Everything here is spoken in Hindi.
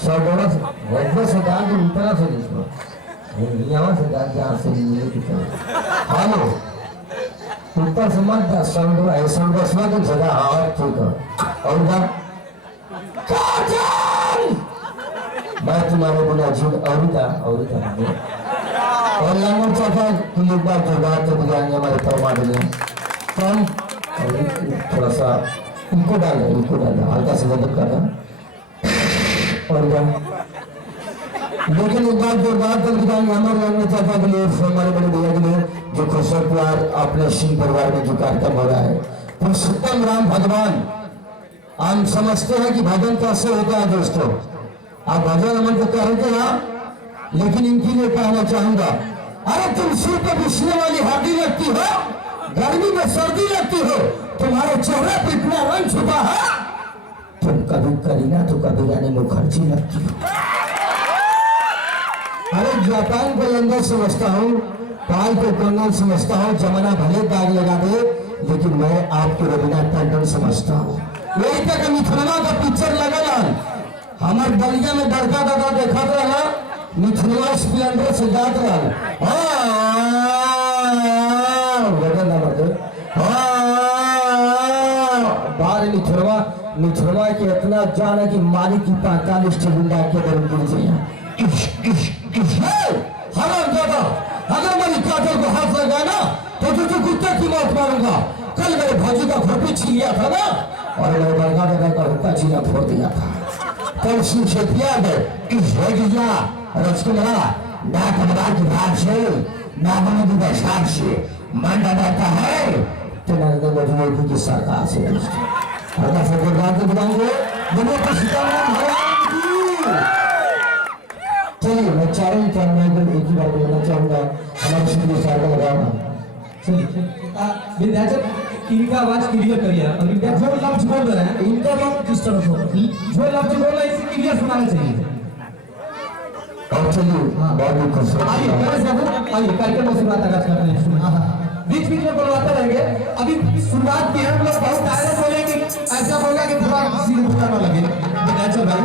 सौगोड़ा वैसे से डाल के ऊपर से इसको यहाँ से डाल के यहाँ से नीचे की तरफ हालो ऊपर से मत दा सौगोड़ा है सौगोड़ा स्वागत से दा हाँ ठीक है और दा काजल मैं तुम्हारे बुला झूठ और दा और लंगों चाचा कि एक बार जो बात तो बुलाएंगे हमारे परमाड में कौन थोड़ा सा इनको डालो हल्का से मदद करना और क्या लेकिन एक बार जो बात कर दिखाएंगे हमारे लंगों चाचा के लिए हमारे बड़े भैया के लिए जो खुशर प्यार अपने सिंह परिवार में जो कार्यक्रम हो रहा है पुरुषोत्तम राम भगवान हम समझते हैं कि भजन कैसे होता है दोस्तों आप भजन अमन को कह रहे थे लेकिन इनके लिए कहना चाहूंगा अरे तुम सिर पे बिछने वाली हड्डी लगती हो गर्मी में सर्दी लगती हो तुम्हारे चेहरे पे इतना रंग छुपा है तुम कभी करीना तो कभी रानी मुखर्जी लगती हो। अरे जापान को लंदन समझता हूँ पाल को कंगन समझता हूँ जमाना भले दाग लगा दे लेकिन मैं आपको रवीना टंडन समझता हूँ। वही तक मिथुनमा का पिक्चर लगा हमारे बलिया में बड़का दादा देखा रहा मिथुनवा स्प्लेंडर से जात रहा बाहर मिथुनवा के इतना जाना कि मालिक की 45 गुंडा के दर गिर जाए हराम दादा अगर मैंने काजल को हाथ लगाना तो तुझे कुत्ते की मौत मारूंगा। कल मेरे भाजी का खोपड़ी छीन लिया था ना और मेरे बड़का दादा का हुक्का छीना फोड़ दिया था कल सिंह से दिया रजकुमारा ना कमदार की भाग से ना बने की बैसाख से मन डरता है तो नरेंद्र मोदी की सरकार से अगर सरकार के बुलाएंगे दुनिया को चलिए मैं चारों कैमरा एक ही बार बोलना चाहूंगा हमारे शुरू साल विद्याचल इनका आवाज क्लियर करिए और इनका जो लफ्ज बोल रहे हैं इनका लफ्ज किस तरह हो जो लफ्ज बोल रहे हैं इसे क्लियर सुनाना चाहिए। और चलिए बहुत खुश आइए कार्यक्रम से बात आगाज करते हैं बीच बीच में बुलवाते रहेंगे। अभी शुरुआत की हम लोग बहुत डायरेक्ट बोलेंगे ऐसा होगा कि पूरा सीन उठाना लगे विद्याचल भाई